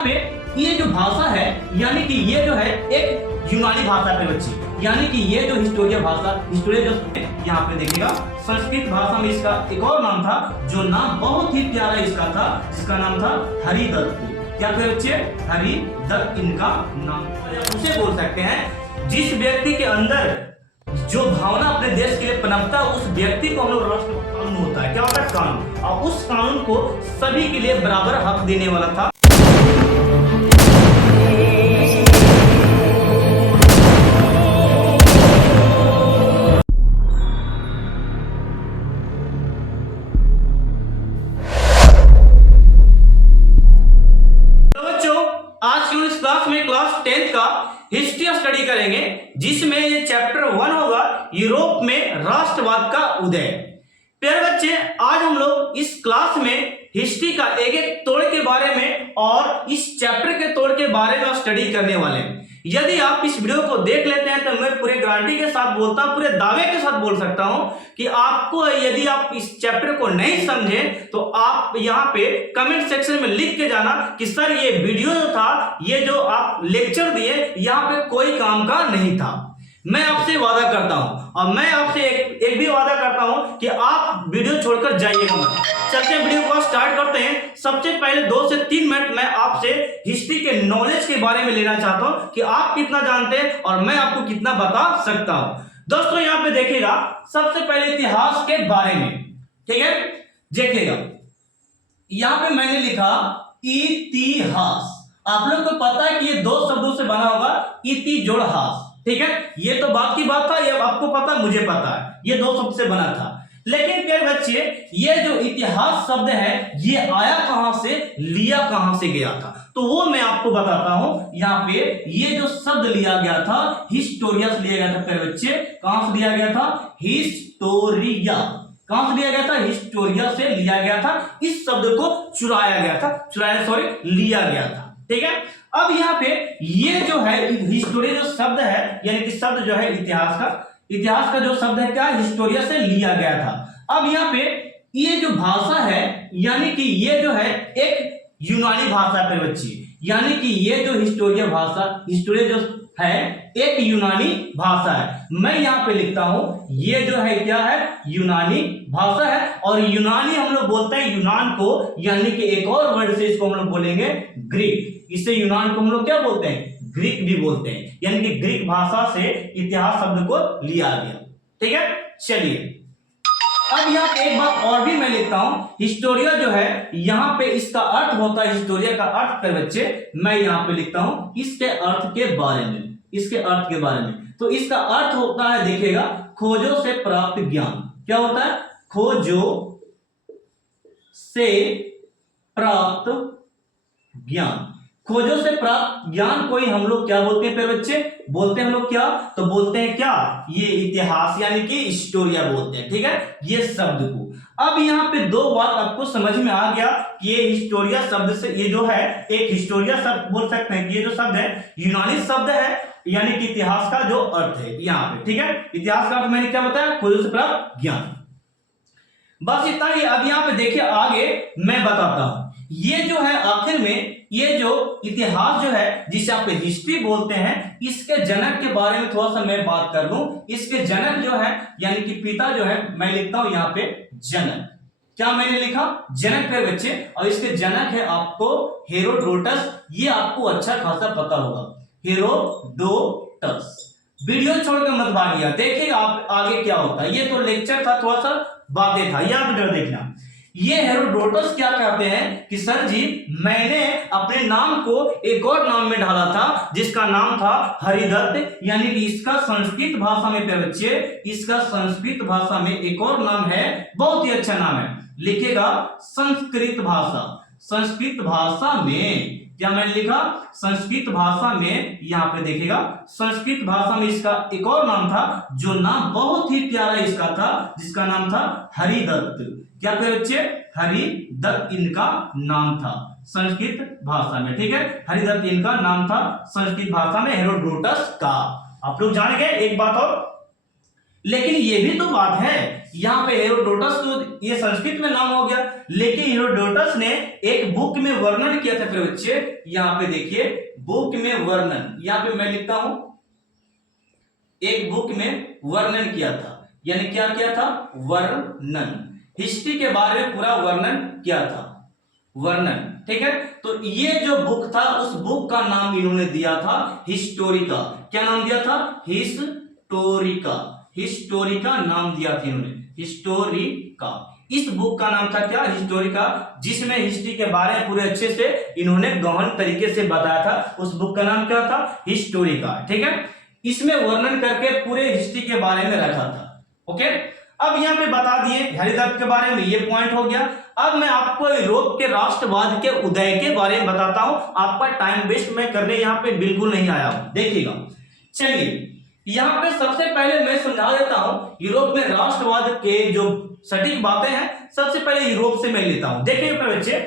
पे ये जो भाषा है यानी कि ये जो है एक यूनानी भाषा पे बच्चे, यानी कि ये जो हिस्टोरिया भाषा, हिस्टोरिया जो यहाँ पे देखिएगा संस्कृत भाषा में इसका एक और नाम था जो नाम बहुत ही प्यारा इसका था, जिसका नाम था हरिदत्त। क्या थे बच्चे? हरिदत्त इनका नाम। उसे बोल सकते हैं जिस व्यक्ति के अंदर जो भावना अपने देश के लिए पनपता है उस व्यक्ति को हम लोग राष्ट्र कानून होता है। क्या होता है? कानून। और उस कानून को सभी के लिए बराबर हक देने वाला था। क्लास में क्लास 10th का हिस्ट्री स्टडी करेंगे, जिसमें ये चैप्टर 1 होगा यूरोप में राष्ट्रवाद का उदय। प्यारे बच्चे, आज हम लोग इस क्लास में हिस्ट्री का एक एक तोड़ के बारे में और इस चैप्टर के तोड़ के बारे में स्टडी करने वाले हैं। यदि आप इस वीडियो को देख लेते हैं तो मैं पूरे गारंटी के साथ बोलता हूं, पूरे दावे के साथ बोल सकता हूं कि आपको, यदि आप इस चैप्टर को नहीं समझे तो आप यहां पे कमेंट सेक्शन में लिख के जाना कि सर ये वीडियो जो था, ये जो आप लेक्चर दिए, यहां पे कोई काम का नहीं था। मैं आपसे वादा करता हूं और मैं आपसे एक भी वादा करता हूं कि आप वीडियो छोड़कर जाइएगा मत। चलते वीडियो को स्टार्ट करते हैं। सबसे पहले 2 से 3 मिनट मैं आपसे हिस्ट्री के नॉलेज के बारे में लेना चाहता हूं कि आप कितना जानते हैं और मैं आपको कितना बता सकता हूं। दोस्तों यहाँ पे देखिएगा, सबसे पहले इतिहास के बारे में, ठीक है, देखिएगा यहाँ पे मैंने लिखा इतिहास। आप लोग को पता है कि ये 2 शब्दों से बना होगा, इति जोड़ हास, ठीक है। ये तो बात की बात था, ये आपको पता, मुझे पता है, ये 2 शब्द से बना था। लेकिन प्यारे बच्चे, ये जो इतिहास शब्द है ये आया कहां से, लिया कहां से गया था, तो वो मैं आपको बताता हूं। यहाँ पे ये जो शब्द लिया गया था हिस्टोरिया से लिया गया था। प्यारे बच्चे, कहां से लिया गया था? हिस्टोरिया। कहां से लिया गया था? हिस्टोरिया से लिया गया था। इस शब्द को चुराया गया था, लिया गया था, ठीक है। अब यहाँ पे ये जो है हिस्टोरिया जो शब्द है, यानी कि शब्द जो है इतिहास का जो शब्द है क्या, हिस्टोरिया से लिया गया था। अब यहाँ पे ये जो भाषा है, यानी कि ये जो है एक यूनानी भाषा पे बच्ची, यानी कि ये जो हिस्टोरिया जो है एक यूनानी भाषा है। मैं यहाँ पे लिखता हूं ये जो है क्या है, यूनानी भाषा है। और यूनानी हम लोग बोलते हैं यूनान को, यानी कि एक और वर्ड से इसको हम लोग बोलेंगे ग्रीक। इससे यूनान को हम लोग क्या बोलते हैं? ग्रीक भी बोलते हैं, यानी कि ग्रीक भाषा से इतिहास शब्द को लिया गया, ठीक है। चलिए अब यहाँ पे एक बात और भी मैं लिखता हूं, हिस्टोरिया जो है यहाँ पे इसका अर्थ होता है, हिस्टोरिया का अर्थ पे बच्चे मैं यहाँ पे लिखता हूं इसके अर्थ के बारे में, इसके अर्थ के बारे में। तो इसका अर्थ होता है, देखिएगा, खोजों से प्राप्त ज्ञान। क्या होता है? खोजों से प्राप्त ज्ञान। खोजों से प्राप्त ज्ञान को ही हम लोग क्या बोलते हैं प्यारे बच्चे? बोलते हैं हम लोग क्या? तो बोलते हैं क्या? ये इतिहास यानी कि हिस्टोरिया बोलते हैं, ठीक है, ये शब्द को। अब यहाँ पे 2 बात आपको समझ में आ गया कि ये हिस्टोरिया शब्द से, ये जो है एक हिस्टोरिया शब्द बोल सकते हैं कि ये जो शब्द है यूनानी शब्द है, यानी कि इतिहास का जो अर्थ है यहाँ पे, ठीक है। इतिहास का अर्थ मैंने क्या बताया? खोजों से प्राप्त ज्ञान। बस इतना ही। अब यहाँ पे देखिए आगे मैं बताता हूं, ये जो है आखिर में ये जो इतिहास जो है जिसे आप हिस्ट्री बोलते हैं, इसके जनक के बारे में थोड़ा सा मैं बात कर लूं। इसके जनक जो है यानी कि पिता जो है, मैं लिखता हूं यहाँ पे जनक। क्या मैंने लिखा? जनक पे बच्चे। और इसके जनक है आपको हेरोडोटस। ये आपको अच्छा खासा पता होगा, हेरोडोटस। वीडियो छोड़कर मत भागिए, देखिए आप आगे क्या होता है। ये तो लेक्चर था, थोड़ा सा बातें था, याद कर देखना। ये हेरोडोटस क्या कहते हैं कि सर जी मैंने अपने नाम को एक और नाम में ढाला था जिसका नाम था हरिदत्त, यानी कि इसका संस्कृत भाषा में प्यारे बच्चे, इसका संस्कृत भाषा में एक और नाम है, बहुत ही अच्छा नाम है, लिखेगा संस्कृत भाषा। संस्कृत भाषा में क्या मैंने लिखा? संस्कृत भाषा में, यहाँ पे देखिएगा संस्कृत भाषा में इसका एक और नाम था जो नाम बहुत ही प्यारा इसका था, जिसका नाम था हरिदत्त। क्या थे बच्चे? हरिदत्त इनका नाम था संस्कृत भाषा में, ठीक है। हरिदत्त इनका नाम था संस्कृत भाषा में हेरोडोटस का। आप लोग जान गए एक बात और, लेकिन ये भी तो बात है यहाँ पे हेरोडोटस तो ये संस्कृत में नाम हो गया, लेकिन हेरोडोटस ने एक बुक में वर्णन किया था। फिर बच्चे यहाँ पे देखिए बुक में वर्णन, यहाँ पे मैं लिखता हूं एक बुक में वर्णन किया था, यानी क्या किया था? वर्णन, हिस्ट्री के बारे में पूरा वर्णन किया था, वर्णन। ठीक है, तो ये जो बुक था उस बुक का नाम इन्होंने दिया था हिस्टोरिका। क्या नाम दिया था? हिस्टोरिका, हिस्टोरिका नाम दिया था इन्होंने, हिस्टोरिका। इस बुक का नाम था क्या? हिस्टोरिका, जिसमें हिस्ट्री के बारे में पूरे अच्छे से इन्होंने गहन तरीके से बताया था। उस बुक का नाम क्या था? हिस्टोरिका। ठीक है, इसमें वर्णन करके पूरे हिस्ट्री के बारे में रखा था। ओके, अब यहाँ पे बता दिए हेरोडोटस के बारे में, ये पॉइंट हो गया। अब मैं आपको यूरोप के राष्ट्रवाद के उदय के बारे में बताता हूं। आपका टाइम वेस्ट मैं करने यहाँ पे बिल्कुल नहीं आया हूं, देखिएगा। चलिए, यहाँ पे सबसे पहले मैं समझा देता हूं यूरोप में राष्ट्रवाद के जो सटीक बातें हैं। सबसे पहले यूरोप से मैं लेता हूं। देखिए बच्चे,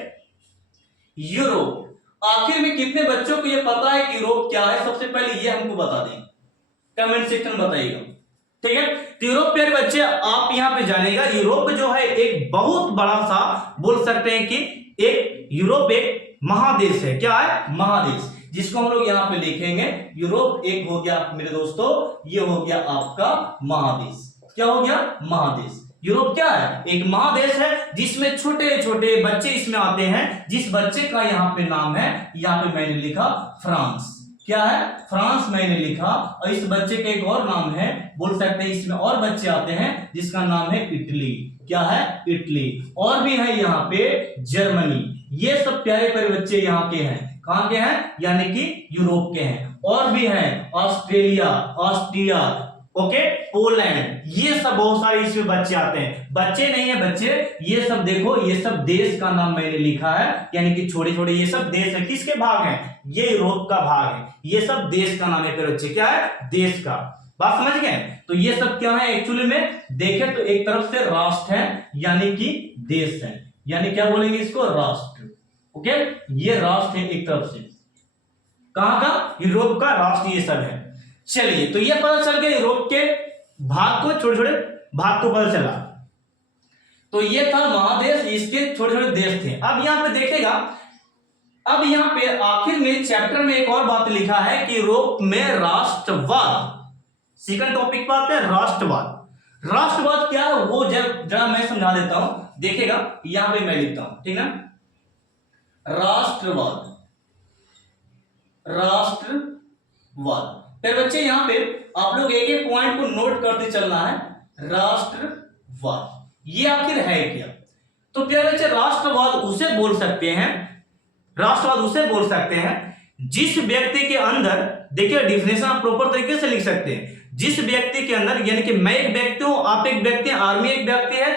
यूरोप, आखिर में कितने बच्चों को यह पता है कि यूरोप क्या है? सबसे पहले ये हमको बता दें, कमेंट सेक्शन बताइएगा। ठीक है, तो यूरोप प्यारे बच्चे आप यहां पे जानेगा, यूरोप जो है एक बहुत बड़ा सा, बोल सकते हैं कि एक यूरोप एक महादेश है। क्या है? महादेश, जिसको हम लोग यहां पे लिखेंगे यूरोप एक हो गया मेरे दोस्तों, ये हो गया आपका महादेश। क्या हो गया? महादेश। यूरोप क्या है? एक महादेश है जिसमें छोटे छोटे बच्चे इसमें आते हैं, जिस बच्चे का यहाँ पे नाम है, यहाँ पे मैंने लिखा फ्रांस। क्या है? फ्रांस मैंने लिखा। और इस बच्चे का एक और नाम है, बोल सकते हैं इसमें और बच्चे आते हैं जिसका नाम है इटली। क्या है? इटली। और भी है यहाँ पे जर्मनी। ये सब प्यारे प्यारे बच्चे यहाँ के हैं। कहां के हैं? यानी कि यूरोप के हैं। और भी है ऑस्ट्रेलिया, ऑस्ट्रिया, ओके, पोलैंड, ये सब बहुत सारे इसमें बच्चे आते हैं। बच्चे नहीं है बच्चे, ये सब देखो, ये सब देश का नाम मैंने लिखा है, यानी कि छोटे छोटे ये सब देश है। किसके भाग हैं? ये यूरोप का भाग है। ये सब देश का नाम है फिर बच्चे। क्या है? देश का। बात समझ गए? तो ये सब क्या है एक्चुअली में देखें तो एक तरफ से राष्ट्र है, यानी कि देश है, यानी क्या बोलेंगे इसको? राष्ट्र। ओके, ये राष्ट्र है एक तरफ से। कहां का? यूरोप का राष्ट्र ये सब है। चलिए, तो ये पता चल गया यूरोप के भाग को, छोटे छोटे भाग को पता चला। तो ये था महादेश, इसके छोटे छोटे देश थे। अब यहां पे देखेगा, अब यहां पे आखिर में चैप्टर में एक और बात लिखा है कि यूरोप में राष्ट्रवाद, सेकंड टॉपिक पर आते हैं राष्ट्रवाद। राष्ट्रवाद क्या है वो जरा मैं समझा देता हूं, देखेगा यहां पे मैं लिखता हूं, ठीक ना? राष्ट्रवाद, राष्ट्रवाद। फिर बच्चे यहां पे आप लोग एक एक पॉइंट को नोट करते चलना है। राष्ट्रवाद ये आखिर है क्या? तो प्यारे बच्चे, राष्ट्रवाद उसे बोल सकते हैं, राष्ट्रवाद उसे बोल सकते हैं जिस व्यक्ति के अंदर, देखिए डिफिनेशन आप प्रॉपर तरीके से लिख सकते हैं, जिस व्यक्ति के अंदर, यानी कि मैं एक व्यक्ति हूं, आप एक व्यक्ति हैं, आर्मी एक व्यक्ति है,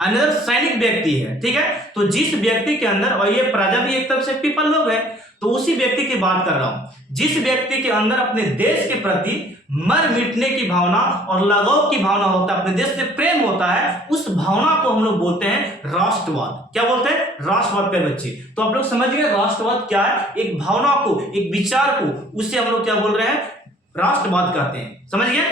अनदर सैनिक व्यक्ति है। ठीक है, तो जिस व्यक्ति के अंदर, और ये प्रजा भी एक तरफ से पीपल लोग है, तो उसी व्यक्ति की बात कर रहा हूं, जिस व्यक्ति के अंदर अपने देश के प्रति मर मिटने की भावना और लगाव की भावना होता है, अपने देश से प्रेम होता है, उस भावना को हम लोग बोलते हैं राष्ट्रवाद। क्या बोलते हैं? राष्ट्रवाद। पे बच्चे तो आप लोग समझ गए राष्ट्रवाद क्या है? एक भावना को, एक विचार को, उससे हम लोग क्या बोल रहे हैं? राष्ट्रवाद कहते हैं। समझ गए?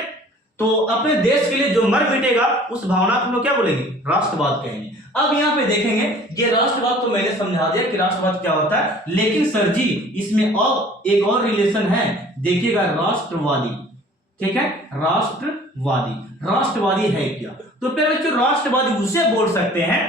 तो अपने देश के लिए जो मर मिटेगा उस भावना को हम लोग क्या बोलेंगे? राष्ट्रवाद कहेंगे। अब यहाँ पे देखेंगे, ये राष्ट्रवाद तो मैंने समझा दिया कि राष्ट्रवाद क्या होता है, लेकिन सर जी इसमें और एक और रिलेशन है, देखिएगा, राष्ट्रवादी। ठीक है, राष्ट्रवादी, राष्ट्रवादी है क्या? तो पहले जो राष्ट्रवादी उसे बोल सकते हैं,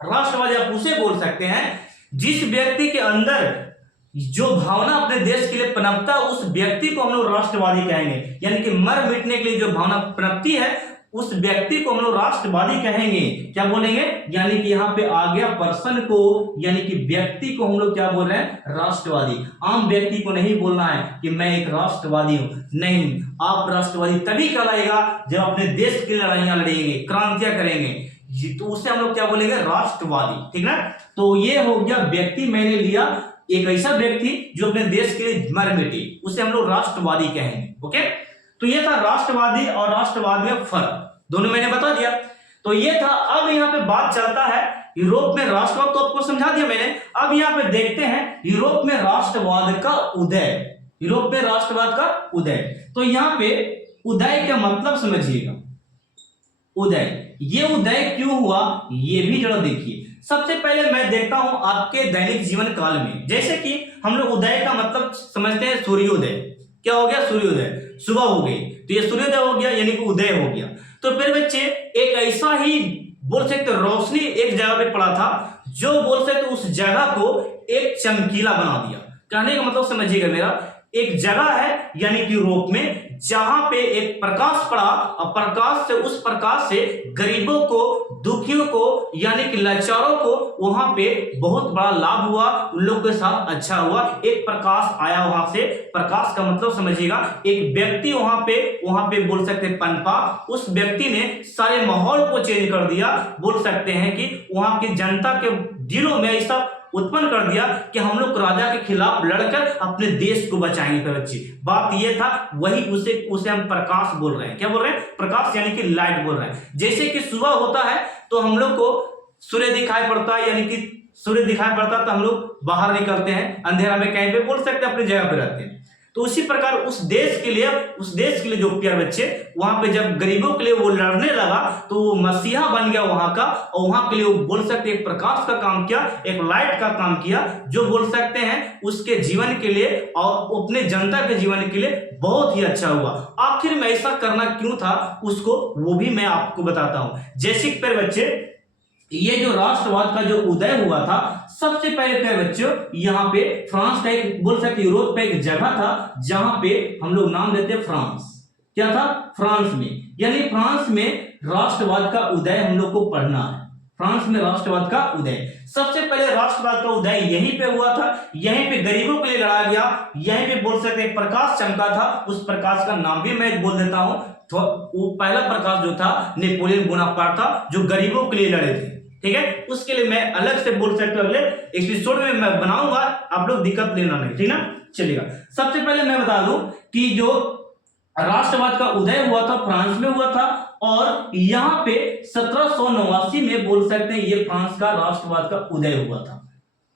राष्ट्रवादी आप उसे बोल सकते हैं जिस व्यक्ति के अंदर जो भावना अपने देश के लिए पनपता है, उस व्यक्ति को हम लोग राष्ट्रवादी कहेंगे। यानी कि मर मिटने के लिए जो भावना पनपती है, उस व्यक्ति को हम लोग राष्ट्रवादी कहेंगे। क्या बोलेंगे? यानी कि यहाँ पे आ गया पर्सन को, यानी कि व्यक्ति को हम लोग क्या बोल रहे हैं? राष्ट्रवादी। आम व्यक्ति को नहीं बोलना है कि मैं एक राष्ट्रवादी हूं, नहीं। आप राष्ट्रवादी तभी कहलाएगा जब अपने देश की लड़ाइयां लड़ेंगे, क्रांतियां करेंगे, तो उसे हम लोग क्या बोलेंगे? राष्ट्रवादी। ठीक ना? तो ये हो गया व्यक्ति, मैंने लिया एक ऐसा व्यक्ति जो अपने देश के लिए मर मिटे, उसे हम लोग राष्ट्रवादी कहेंगे। ओके, तो ये था राष्ट्रवादी और राष्ट्रवाद में फर्क, दोनों मैंने बता दिया। तो ये था। अब यहाँ पे बात चलता है यूरोप में राष्ट्रवाद, तो आपको समझा दिया मैंने। अब यहाँ पे देखते हैं यूरोप में राष्ट्रवाद का उदय, यूरोप में राष्ट्रवाद का उदय। तो यहाँ पे उदय का मतलब समझिएगा। उदय ये उदय क्यों हुआ ये भी जरा देखिए। सबसे पहले मैं देखता हूं आपके दैनिक जीवन काल में, जैसे कि हम लोग उदय का मतलब समझते हैं सूर्योदय। क्या हो गया? सूर्योदय, सुबह हो गई तो ये सूर्योदय हो गया, यानी कि उदय हो गया। तो फिर बच्चे एक ऐसा ही बोल सकते रोशनी एक जगह पे पड़ा था, जो बोल सकते उस जगह को एक चमकीला बना दिया। कहने का मतलब समझिएगा मेरा, एक जगह है यानी कि यूरोप में, जहां पे एक प्रकाश पड़ा और प्रकाश से, उस प्रकाश से गरीबों को, दुखियों को, यानी कि लाचारों को वहां पे बहुत बड़ा लाभ हुआ, उन लोगों के साथ अच्छा हुआ। एक प्रकाश आया वहां से, प्रकाश का मतलब समझिएगा एक व्यक्ति वहां पे बोल सकते पनपा, उस व्यक्ति ने सारे माहौल को चेंज कर दिया। बोल सकते हैं कि वहां की जनता के दिलों में ऐसा उत्पन्न कर दिया कि हम लोग राजा के खिलाफ लड़कर अपने देश को बचाएंगे। तो बच्चे बात ये था, वही उसे हम प्रकाश बोल रहे हैं। क्या बोल रहे हैं? प्रकाश यानी कि लाइट बोल रहे हैं। जैसे कि सुबह होता है तो हम लोग को सूर्य दिखाई पड़ता है, यानी कि सूर्य दिखाई पड़ता है तो हम लोग बाहर निकलते हैं, अंधेरा में कहीं पे बोल सकते हैं अपनी जगह पे रहते हैं। तो उसी प्रकार उस देश के लिए जो प्यारे बच्चे वहां पे जब गरीबों के लिए वो लड़ने लगा तो वो मसीहा बन गया वहां का, और वहां के लिए वो बोल सकते एक प्रकाश का काम किया, एक लाइट का काम किया, जो बोल सकते हैं उसके जीवन के लिए और अपने जनता के जीवन के लिए बहुत ही अच्छा हुआ। आखिर में ऐसा करना क्यों था उसको वो भी मैं आपको बताता हूं। जैसे प्यारे बच्चे ये जो राष्ट्रवाद का जो उदय हुआ था, सबसे पहले प्यारे बच्चों यहाँ पे फ्रांस का एक बोल सकते यूरोप का एक जगह था जहां पे हम लोग नाम देते हैं फ्रांस। क्या था? फ्रांस में, यानी फ्रांस में राष्ट्रवाद का उदय हम लोग को पढ़ना है। फ्रांस में राष्ट्रवाद का उदय, सबसे पहले राष्ट्रवाद का उदय यहीं पे हुआ था, यहीं पे गरीबों के लिए लड़ा गया, यहीं पे बोल सकते प्रकाश चमका था। उस प्रकाश का नाम भी मैं बोल देता हूं, तो वो पहला प्रकाश जो था नेपोलियन बोनापार्ट था, जो गरीबों के लिए लड़े थे। ठीक है, उसके लिए मैं अलग से बोल सकते अगले एपिसोड में मैं बनाऊंगा, आप लोग दिक्कत लेना नहीं, ठीक ना? चलिएगा, सबसे पहले मैं बता दूं कि जो राष्ट्रवाद का उदय हुआ था फ्रांस में हुआ था, और यहां पे 1789 में बोल सकते हैं ये फ्रांस का राष्ट्रवाद का उदय हुआ था।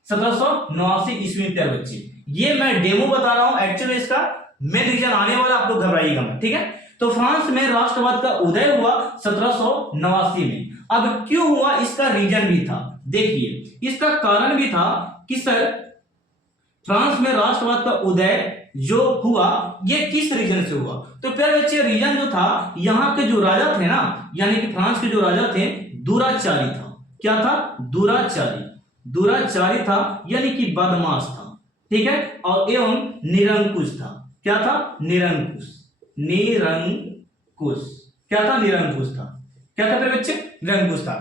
1789 ईस्वी में बच्चे, ये मैं डेमो बता रहा हूं, एक्चुअली इसका मेन रीजन आने वाला, आप लोग घबराइएगा मत। ठीक है, तो फ्रांस में राष्ट्रवाद का उदय हुआ 1789 में। अब क्यों हुआ इसका रीजन भी था, देखिए इसका कारण भी था कि सर फ्रांस में राष्ट्रवाद का उदय जो हुआ ये किस रीजन से हुआ। तो प्यारे बच्चे रीजन जो था, यहाँ के जो राजा थे ना, यानी कि फ्रांस के जो राजा थे दुराचारी था। क्या था? दुराचारी था, यानी कि बदमाश था। ठीक है, और एवं निरंकुश था। क्या था? निरंकुश। क्या था? निरंकुश था। क्या था बच्चे? निरंकुश था,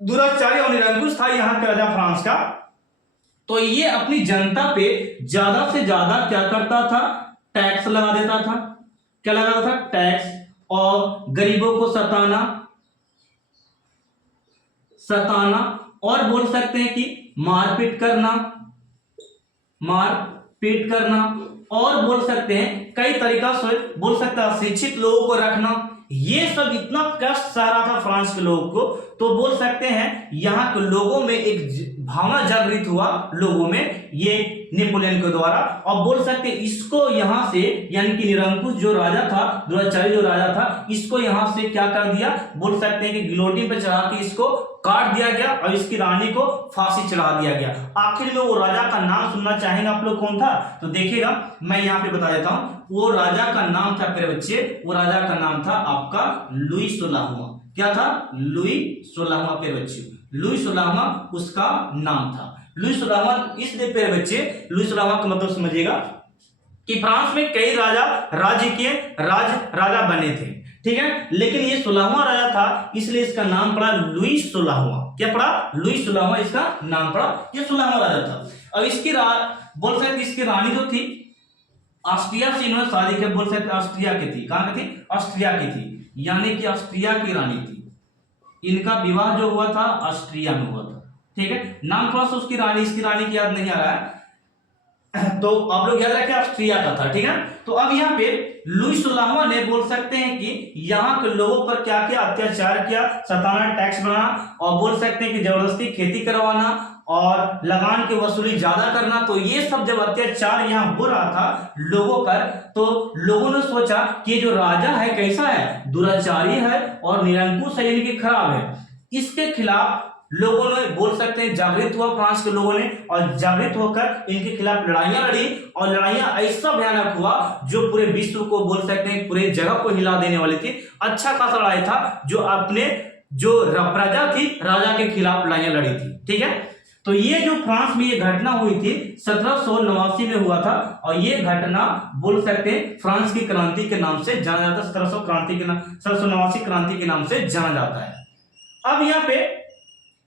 दुराचारी और निरंकुश था यहाँ का राजा फ्रांस का। तो ये अपनी जनता पे ज्यादा से ज्यादा क्या करता था? टैक्स लगा देता था। क्या लगाता था? टैक्स, और गरीबों को सताना और बोल सकते हैं कि मारपीट करना, और बोल सकते हैं कई तरीका से बोल सकते हैं शिक्षित लोगों को रखना। ये सब इतना कष्ट सह रहा था फ्रांस के लोगों को, तो बोल सकते हैं यहाँ के लोगों में एक भावना जागृत हुआ लोगों में ये नेपोलियन के द्वारा, और बोल सकते हैं इसको यहाँ से, यानी कि निरंकुश जो राजा था, दुराचारी जो राजा था, इसको यहाँ से क्या कर दिया, बोल सकते हैं कि गिलोटिन पे चढ़ा के इसको काट दिया गया और इसकी रानी को फांसी चढ़ा दिया गया। आखिर में वो राजा का नाम सुनना चाहेंगे आप लोग, कौन था? तो देखिएगा मैं यहाँ पे बता देता हूँ, वो राजा का नाम था मेरे बच्चे, वो राजा का नाम था आपका लुई 16वां। क्या था? लुई 16वां मेरे बच्चे, लुई 16वां उसका नाम था। लुई 16वां इसलिए मेरे बच्चे, लुई 16वां का मतलब समझिएगा कि फ्रांस में कई राजा बने थे। ठीक है, लेकिन ये 16वां राजा था, इसलिए इसका नाम पड़ा लुई 16वां। क्या पड़ा? लुई 16वां इसका नाम पड़ा, ये 16वां राजा था। अब इसकी बोल सकते इसकी रानी जो थी ऑस्ट्रिया से इन्होंने शादी की, बोल सकते ऑस्ट्रिया की थी। कहां की थी? ऑस्ट्रिया की थी, यानी कि ऑस्ट्रिया की रानी थी। इनका विवाह जो हुआ था ऑस्ट्रिया में हुआ था। ठीक है, नाम थोड़ा सा उसकी रानी, इसकी रानी की याद नहीं आ रहा है, तो आप लोग याद रखें ऑस्ट्रिया का था। ठीक है, तो अब यहाँ पे लुई 16वां ने बोल सकते हैं कि यहाँ के लोगों पर क्या किया? अत्याचार किया, सताना, टैक्स बनाना, और बोल सकते हैं कि जबरदस्ती खेती करवाना, और लगान की वसूली ज्यादा करना। तो ये सब जब अत्याचार यहाँ हो रहा था लोगों पर, तो लोगों ने सोचा कि जो राजा है कैसा है, दुराचारी है और निरंकुश है, यानी कि खराब है। इसके खिलाफ लोगों ने बोल सकते हैं जागृत हुआ फ्रांस के लोगों ने, और जागृत होकर इनके खिलाफ लड़ाइयां लड़ी, और लड़ाइयां ऐसा भयानक हुआ जो पूरे विश्व को बोल सकते हैं पूरे जगह को हिला देने वाली थी। अच्छा खासा लड़ाई था जो अपने जो प्रजा थी राजा के खिलाफ लड़ाइयां लड़ी थी। ठीक है, तो ये जो फ्रांस में ये घटना हुई थी 1789 में हुआ था, और ये घटना बोल सकते हैं फ्रांस की क्रांति के नाम से जाना जाता है। 1789 क्रांति के नाम से जाना जाता है। अब यहाँ पे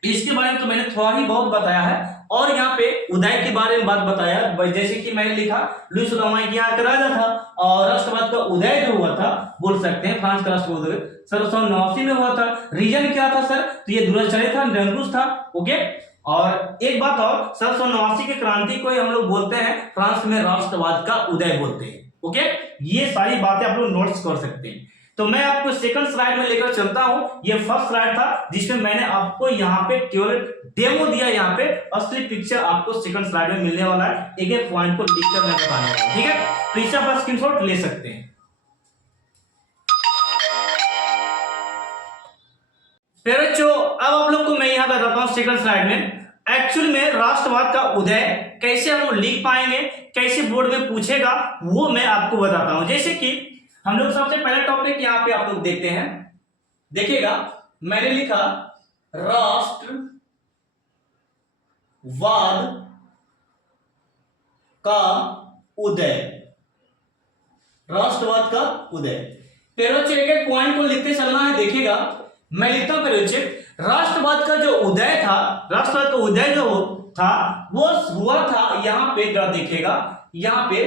इसके बारे में तो मैंने थोड़ा ही बहुत बताया है, और यहाँ पे उदय के बारे में बात बताया। जैसे कि मैंने लिखा लुई सोलहवां यहाँ का राजा था, और राष्ट्रवाद का उदय जो हुआ था बोल सकते हैं फ्रांस का राष्ट्रवाद 1789 में हुआ था। रीजन क्या था सर, तो ये दुराचारी था, निरंकुश था। ओके, और एक बात और, 1789 की क्रांति को हम लोग बोलते हैं फ्रांस में राष्ट्रवाद का उदय बोलते हैं। ओके, ये सारी बातें आप लोग नोट्स कर सकते हैं। तो मैं आपको सेकंड स्लाइड में लेकर चलता हूं। ये फर्स्ट स्लाइड था जिसमें मैंने आपको यहाँ पे केवल डेमो दिया, यहाँ पे असली पिक्चर आपको सेकंड स्लाइड में मिलने वाला है। एक एक पॉइंट को लिखकर मैं बताने वाला हूं। ठीक है, तो इससे आप स्क्रीनशॉट ले सकते हैं। फिर बच्चों अब आप लोग को मैं यहाँ बताता हूँ सेकंड स्लाइड में एक्चुअल में राष्ट्रवाद का उदय कैसे हम लिख पाएंगे, कैसे बोर्ड में पूछेगा, वो मैं आपको बताता हूं। जैसे कि हम लोग सबसे पहला टॉपिक यहाँ पे आप लोग देखते हैं, देखिएगा मैंने लिखा राष्ट्रवाद का उदय, राष्ट्रवाद का उदय। फिर बच्चे एक एक पॉइंट को लिखते चलना है। देखिएगा मैं लिखता हूं फिर बच्चे, राष्ट्रवाद का जो उदय था, राष्ट्रवाद का उदय जो था वो हुआ था यहाँ पे, जरा देखिएगा यहाँ पे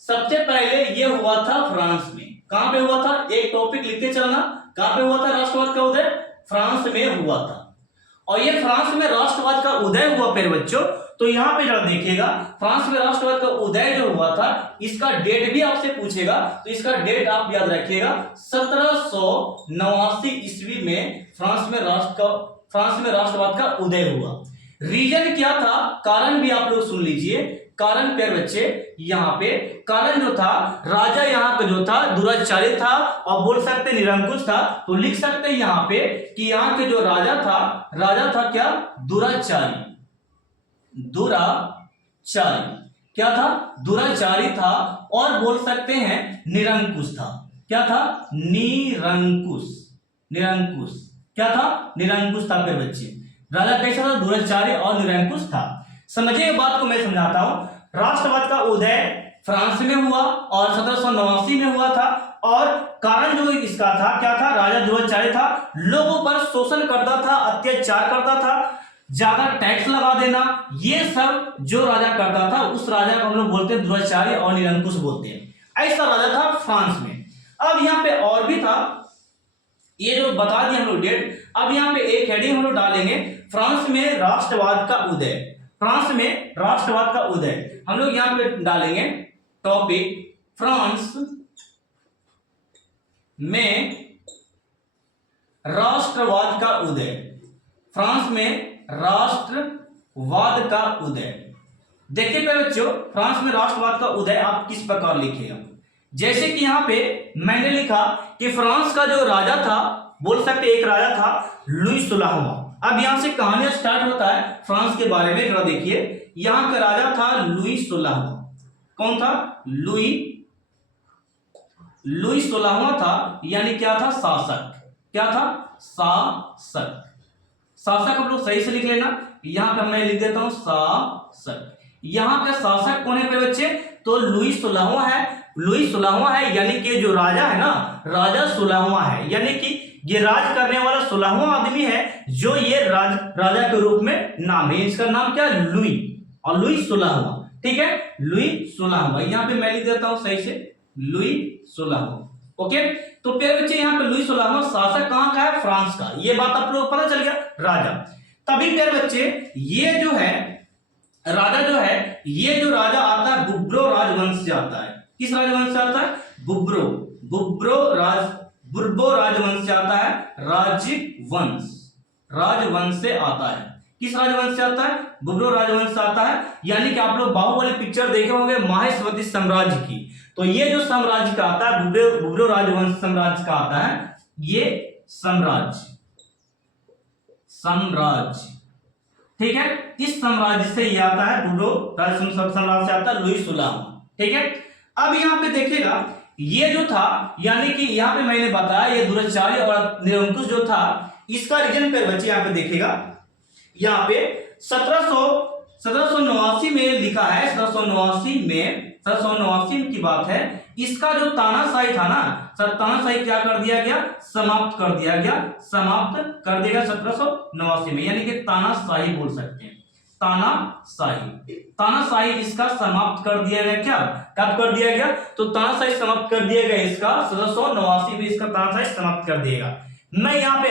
सबसे पहले ये हुआ था फ्रांस में। कहां पे हुआ था, एक टॉपिक लिखते चलना, कहां पे हुआ था राष्ट्रवाद का उदय, फ्रांस में हुआ था। और ये फ्रांस में राष्ट्रवाद का उदय हुआ फिर बच्चों, तो यहां पे जरा देखिएगा फ्रांस में राष्ट्रवाद का उदय जो हुआ था इसका डेट भी आपसे पूछेगा, तो इसका डेट आप याद रखिएगा 1789 ईस्वी में फ्रांस में राष्ट्रवाद का उदय हुआ। रीजन क्या था, कारण भी आप लोग सुन लीजिए। कारण प्यारे बच्चे यहाँ पे कारण जो था, राजा यहाँ का जो था दुराचारी था और बोल सकते निरंकुश था। तो लिख सकते हैं यहाँ पे कि यहाँ के जो राजा था क्या, दुराचारी, क्या था, दुराचारी था, और बोल सकते हैं निरंकुश था। क्या था, निरंकुश क्या था, निरंकुश था। फिर बच्चे राजा कैसा था, दुराचारी और निरंकुश था। समझिए बात को मैं समझाता हूं। राष्ट्रवाद का उदय फ्रांस में हुआ और 1789 में हुआ था, और कारण जो इसका था क्या था, राजा दुराचारी था, लोगों पर शोषण करता था, अत्याचार करता था, ज्यादा टैक्स लगा देना, ये सब जो राजा करता था उस राजा को हम लोग बोलते हैं दुराचारी और निरंकुश बोलते हैं। ऐसा राजा था फ्रांस में। अब यहाँ पे और भी था, ये जो बता दिया हम लोग डेट। अब यहाँ पे एक हेडिंग हम लोग डालेंगे, फ्रांस में राष्ट्रवाद का उदय। फ्रांस में राष्ट्रवाद का उदय हम लोग यहाँ पे डालेंगे टॉपिक, फ्रांस में राष्ट्रवाद का उदय। फ्रांस में राष्ट्रवाद का उदय। देखिए मेरे बच्चों, फ्रांस में राष्ट्रवाद का उदय आप किस प्रकार लिखेगा। जैसे कि यहां पे मैंने लिखा कि फ्रांस का जो राजा था, बोल सकते एक राजा था लुई 16वां। अब यहां से कहानी स्टार्ट होता है फ्रांस के बारे में। जरा देखिए, यहां का राजा था लुई 16वां। कौन था, लुई 16वां था, यानी क्या था, शासक। क्या था, शासक। शासक आप लोग सही से लिख लेना। यहां पे मैं लिख देता हूं शासक। यहां का शासक कौन है बच्चे, तो लुई 16वां है। लुई 16वां है, यानी कि जो राजा है ना, राजा 16वां है, यानी कि ये राज करने वाला 16वां आदमी है जो ये राजा के रूप में नाम है। इसका नाम क्या है, लुई, और लुई 16वां। ठीक है, लुई 16वां। यहां पे मैं लिख देता हूं सही से, लुई 16वां। ओके, तो प्यारे बच्चे यहाँ पे लुई 16वां शासक कहां का है, फ्रांस का। ये बात आप लोगों को पता चल गया, राजा। तभी प्यारे बच्चे ये जो है राजा जो है, ये जो राजा आता है बुर्बो राजवंश से आता है। किस राजवंश से आता है, बुर्बो राजवंश से आता है। राजवंश से आता है। किस राजवंश से आता है? बुब्रो राजवंश से आता है। यानी कि आप लोग बाहुबली पिक्चर देखे होंगे माहेश्वती साम्राज्य की, तो ये जो साम्राज्य का आता है बुब्रो राजवंश साम्राज्य का आता है, ये साम्राज्य, ठीक है। इस साम्राज्य से ये आता है, बुब्रो राजवंश साम्राज्य से आता है लुई 16वां, ठीक है। अब यहाँ पे देखिएगा ये जो था, यानी कि यहाँ पे मैंने बताया ये दुराचार्य और निरंकुश जो था, इसका रीजन पे बच्चे यहाँ पे देखिएगा, यहाँ पे 1789 में लिखा है, 1789 की बात है। इसका जो तानाशाही था ना, तानाशाही क्या कर दिया गया? समाप्त कर दिया गया, 1789 में, यानी कि तानाशाही बोल सकते हैं, तानाशाही इसका समाप्त कर दिया गया। क्या कब कर दिया गया? तो तानाशाही समाप्त कर दिया गया इसका 1789 में, इसका तानाशाही समाप्त कर दिएगा। मैं यहाँ पे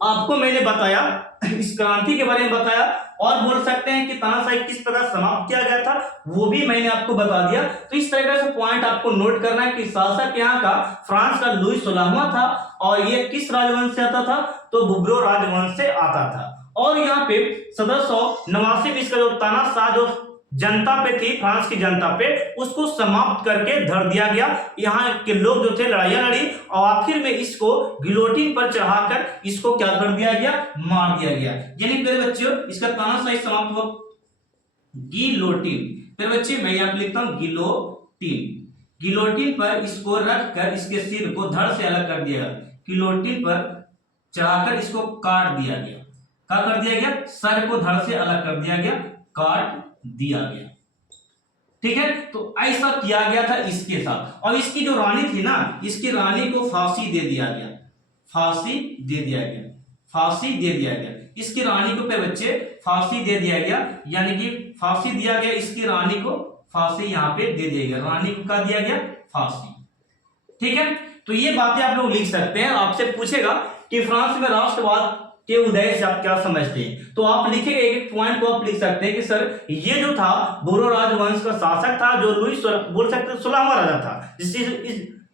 आपको मैंने बताया, इस क्रांति के बारे में बताया, और बोल सकते हैं कि तानाशाही किस प्रकार समाप्त किया गया था वो भी मैंने आपको बता दिया। तो इस तरह से पॉइंट आपको नोट करना है कि शासक यहाँ का फ्रांस का लुई 16वां था, और ये किस राजवंश से आता था? तो बुब्रो राजवंश से आता था। और यहाँ पे 1789 में इसका जो तानाशाह जो जनता पे थी, फ्रांस की जनता पे, उसको समाप्त करके धर दिया गया। यहाँ के लोग जो थे लड़ाइयां लड़ी, और आखिर में इसको गिलोटिन पर चढ़ाकर इसको क्या कर दिया गया? मार दिया गया। यानी मेरे बच्चों इसका तानाशाही समाप्त हुआ गिलोटिन। फिर बच्चे मैं यहाँ पे लिखता हूँ गिलोटिन, गिलोटिन पर इसको रखकर इसके सिर को धड़ से अलग कर दिया गया, गिलोटिन पर चढ़ाकर इसको काट दिया गया। क्या कर दिया गया? सर को धड़ से अलग कर दिया गया, काट दिया गया, ठीक है। तो ऐसा किया गया था इसके साथ। और इसकी जो रानी थी ना, इसकी रानी को फांसी दे दिया गया, फांसी दे दिया गया, फांसी दे दिया गया। इसकी रानी को पे बच्चे फांसी दे दिया गया, यानी कि फांसी दिया गया इसकी रानी को, फांसी यहाँ पे दे दिया गया, रानी को क्या दिया गया? फांसी, ठीक है। तो ये बातें आप लोग लिख सकते हैं। आपसे पूछेगा कि फ्रांस में राष्ट्रवाद के उदय से आप क्या समझते हैं, तो आप लिखेंगे एक पॉइंट को आप लिख सकते हैं कि सर ये जो था बुब्रो राजवंश का शासक था, जो लुई बोल सकते हैं 16वां राजा था,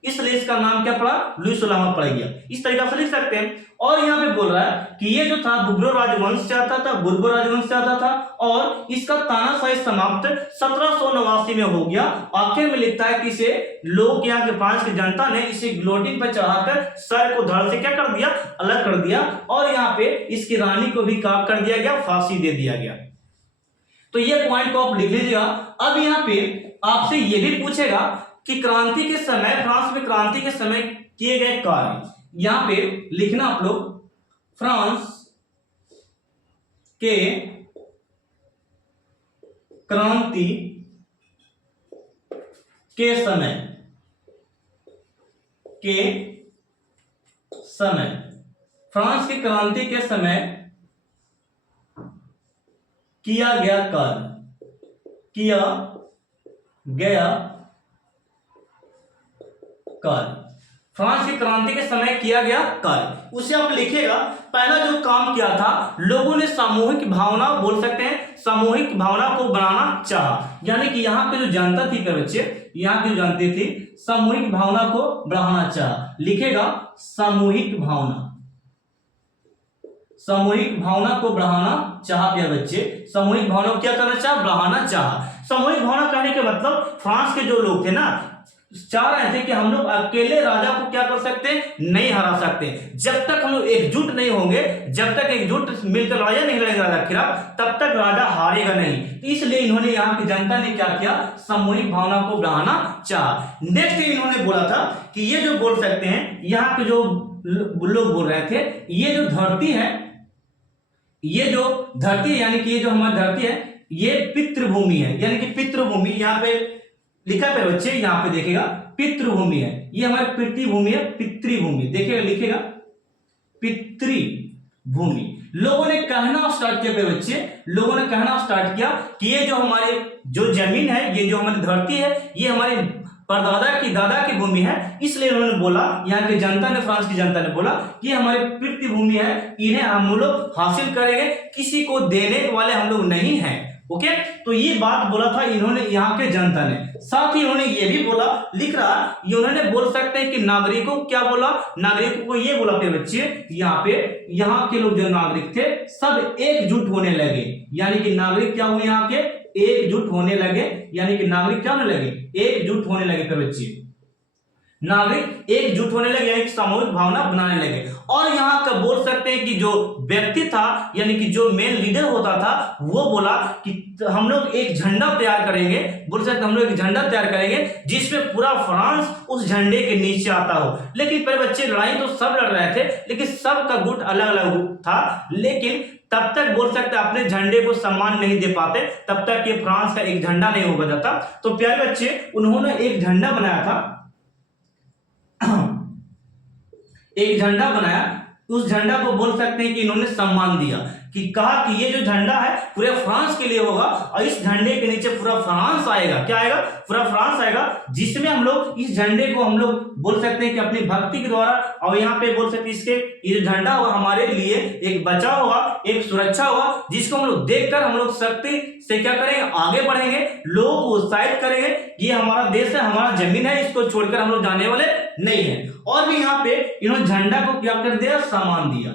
इसलिए इसका नाम क्या पड़ा? लुई 16वां पड़ गया। इस तरीके से लिख सकते हैं। और यहाँ पे बोल रहा है कि ये जो था बुब्रो राजवंश से आता था, बुर्बो राजवंश से आता था, और इसका तानाशाही समाप्त 1789 में हो गया। आखिर में लिखता है कि इसे लोग, यहाँ के फ्रांस की जनता ने इसे गिलोटिन पर चढ़ाकर सर को धड़ से क्या कर दिया? अलग कर दिया। और यहाँ पे इसकी रानी को भी क्या कर दिया गया? फांसी दे दिया गया। तो ये पॉइंट को आप लिख लीजिएगा। अब यहाँ पे आपसे ये भी पूछेगा कि क्रांति के समय, फ्रांस में क्रांति के समय किए गए कार्य, यहां पे लिखना आप लोग, फ्रांस के क्रांति के समय, फ्रांस की क्रांति के समय किया गया कार्य, किया गया कार्य, फ्रांस की क्रांति के समय किया गया कार्य, उसे आप लिखेगा। पहला जो काम किया था, लोगों ने सामूहिक भावना, बोल सकते हैं सामूहिक भावना को बनाना चाहा। यानी कि यहाँ पे जो जनता थी बच्चे, यहाँ की जनता थी, सामूहिक भावना को बढ़ाना चाहा। लिखेगा सामूहिक भावना, सामूहिक भावना को बढ़ाना चाहा प्यारे बच्चे, सामूहिक भावना को क्या करना चाहा? बढ़ाना चाहा। सामूहिक भावना कहने के मतलब फ्रांस के जो लोग थे ना, चाह रहे थे कि हम लोग अकेले राजा को क्या कर सकते? नहीं हरा सकते। जब तक हम लोग एकजुट नहीं होंगे, जब तक एकजुट मिलकर राजा नहीं लड़ेगा राजा के खिलाफ, तब तक राजा हारेगा नहीं। इसलिए इन्होंने, यहाँ की जनता ने क्या किया? सामूहिक भावना को बढ़ाना चाहा। नेक्स्ट इन्होंने बोला था कि ये जो बोल सकते हैं, यहाँ के जो लोग बोल रहे थे, ये जो धरती है, ये जो धरती है, यानी कि ये जो हमारी धरती है, ये पितृभूमि है। यानी कि पितृभूमि, यहाँ पे लिखा है बच्चे, यहाँ पे देखिएगा पितृभूमि है, ये हमारी पितृभूमि है, पितृभूमि देखिएगा, लिखेगा पितृभूमि। लोगों ने कहना स्टार्ट किया बच्चे, लोगों ने कहना स्टार्ट किया कि ये जो हमारे जो जमीन है, ये जो हमारी धरती है, ये हमारे परदादा की, दादा की भूमि है। इसलिए उन्होंने बोला, यहाँ की जनता ने, फ्रांस की जनता ने बोला कि हमारी पितृभूमि है, इन्हें हम लोग हासिल करेंगे, किसी को देने वाले हम लोग नहीं हैं। ओके, तो ये बात बोला था इन्होंने यहाँ के जनता ने। साथ ही इन्होंने ये भी बोला, लिख रहा, इन्होंने बोल सकते हैं कि नागरिकों क्या बोला, नागरिकों को ये बोला पे बच्चे, यहाँ पे यहाँ के लोग जो नागरिक थे सब एकजुट होने लगे, यानी कि नागरिक क्या हुए यहाँ के एकजुट होने लगे, यानी कि नागरिक क्या होने लगे, एकजुट होने लगे पे बच्चे, नागरिक एकजुट होने लगे, यानी सामूहिक भावना बनाने लगे। और यहाँ का बोल सकते हैं कि जो व्यक्ति था, यानी कि जो मेन लीडर होता था, वो बोला कि हम लोग एक झंडा तैयार करेंगे, बोल सकते हम लोग एक झंडा तैयार करेंगे जिसमें पूरा फ्रांस उस झंडे के नीचे आता हो। लेकिन पर बच्चे लड़ाई तो सब लड़ रहे थे, लेकिन सबका गुट अलग अलग था, लेकिन तब तक बोल सकते अपने झंडे को सम्मान नहीं दे पाते, तब तक ये फ्रांस का एक झंडा नहीं हो जाता। तो प्यारे बच्चे, उन्होंने एक झंडा बनाया था, एक झंडा बनाया, उस झंडा को बोल सकते हैं कि इन्होंने सम्मान दिया, कि कहा कि ये जो झंडा है पूरे फ्रांस के लिए होगा और इस झंडे के नीचे पूरा फ्रांस आएगा, क्या आएगा, पूरा फ्रांस आएगा, जिसमें हम लोग इस झंडे को हम लोग बोल सकते हैं कि अपनी भक्ति के द्वारा, और यहाँ पे बोल सकते हैं इसके ये जो झंडा होगा हमारे लिए एक बचाव होगा, एक सुरक्षा होगा, जिसको हम लोग देखकर हम लोग शक्ति से क्या करेंगे, आगे बढ़ेंगे, लोगों को उत्साहित करेंगे, ये हमारा देश है, हमारा जमीन है, इसको छोड़कर हम लोग जाने वाले नहीं है। और भी यहाँ पे इन्होंने झंडा को क्या कर दिया, सम्मान दिया,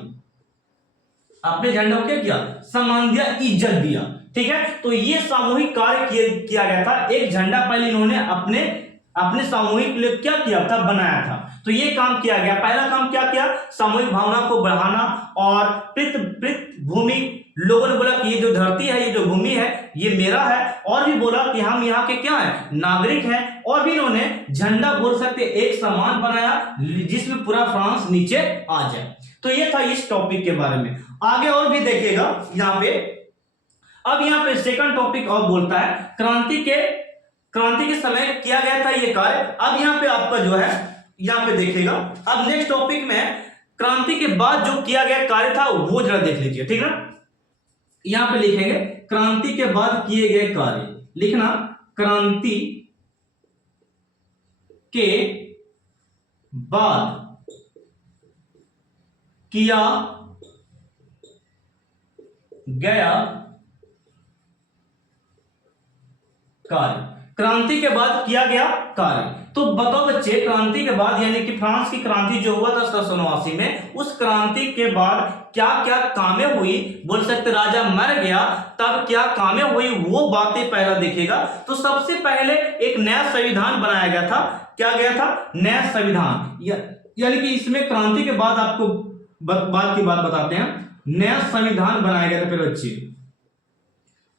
अपने झंडा को क्या किया, सम्मान दिया, इज्जत दिया, ठीक है। तो ये सामूहिक कार्य किया गया था, एक झंडा पहले इन्होंने अपने सामूहिक के लिए क्या किया था, बनाया था। तो ये काम किया गया, पहला काम क्या किया, सामूहिक भावना को बढ़ाना, और भूमि, लोगों ने बोला कि ये जो धरती है, ये जो भूमि है, ये मेरा है, और भी बोला कि हम यहाँ के क्या है, नागरिक हैं, और भी इन्होंने झंडा बोल सकते एक समान बनाया जिसमें पूरा फ्रांस नीचे आ जाए। तो ये था इस टॉपिक के बारे में। आगे और भी देखिएगा यहाँ पे, अब यहाँ पे सेकंड टॉपिक और बोलता है क्रांति के समय किया गया था ये कार्य। अब यहाँ पे आपका जो है यहाँ पे देखिएगा, अब नेक्स्ट टॉपिक में क्रांति के बाद जो किया गया कार्य था वो जरा देख लीजिए, ठीक ना। यहां पे लिखेंगे क्रांति के बाद किए गए कार्य, लिखना क्रांति के बाद किया गया कार्य, क्रांति के बाद किया गया कार्य। तो बताओ बच्चे, क्रांति के बाद यानी कि फ्रांस की क्रांति जो हुआ था 1789 में, उस क्रांति के बाद क्या क्या कामें हुई, बोल सकते राजा मर गया तब क्या कामें हुई, वो बातें पहला देखिएगा। तो सबसे पहले एक नया संविधान बनाया गया था, क्या गया था, नया संविधान, यानी कि इसमें क्रांति के बाद आपको बात की बात बताते हैं, नया संविधान बनाया गया था। फिर बच्चे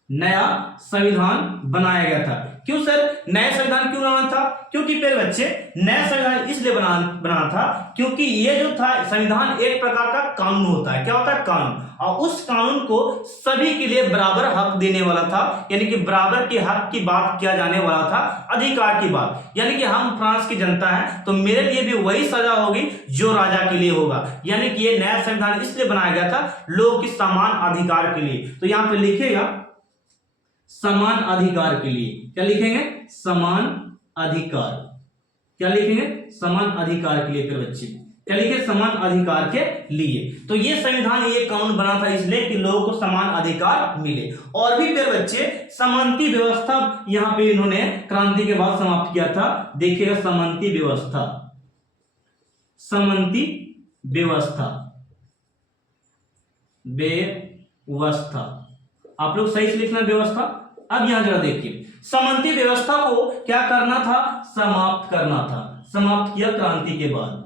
नया संविधान बनाया गया था। क्यों सर नया संविधान क्यों बनाना था, क्योंकि फिर बच्चे नया संविधान इसलिए बनाना था क्योंकि ये जो था संविधान एक प्रकार का कानून होता है, क्या होता है, कानून, और उस कानून को सभी के लिए बराबर हक देने वाला था, यानी कि बराबर के हक की बात किया जाने वाला था, अधिकार की बात, यानी कि हम फ्रांस की जनता है तो मेरे लिए भी वही सजा होगी जो राजा के लिए होगा, यानी कि ये नया संविधान इसलिए बनाया गया था लोगों की समान अधिकार के लिए। तो यहाँ पे लिखिएगा समान अधिकार के लिए, क्या लिखेंगे, समान अधिकार, क्या लिखेंगे, समान अधिकार के लिए। फिर बच्चे क्या लिखे, समान अधिकार के लिए। तो ये संविधान ये कानून बना था इसलिए कि लोगों को समान अधिकार मिले। और भी फिर बच्चे समानती व्यवस्था यहां पे इन्होंने क्रांति के बाद समाप्त किया था। देखिएगा समानती व्यवस्था, समानती व्यवस्था, व्यवस्था, आप लोग सही से लिखना व्यवस्था। अब यहां जरा देखिए, समानती व्यवस्था को क्या करना था, समाप्त करना था, समाप्त किया क्रांति के बाद।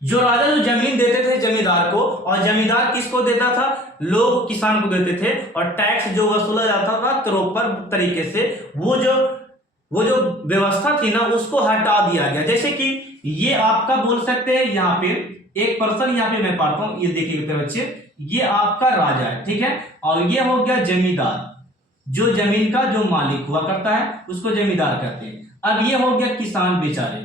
जो राजा जो जमीन देते थे जमींदार को, और जमींदार किसको देता था, लोग किसान को देते थे, और टैक्स जो वसूला जाता था प्रॉपर तरीके से, वो जो व्यवस्था थी ना उसको हटा दिया गया। जैसे कि ये आपका बोल सकते हैं यहाँ पे एक पर्सन, यहाँ पे मैं पढ़ता हूं, ये देखिए बच्चे, ये आपका राजा है, ठीक है, और ये हो गया जमींदार, जो जमीन का जो मालिक हुआ करता है उसको जमींदार कहते हैं। अब ये हो गया किसान बेचारे,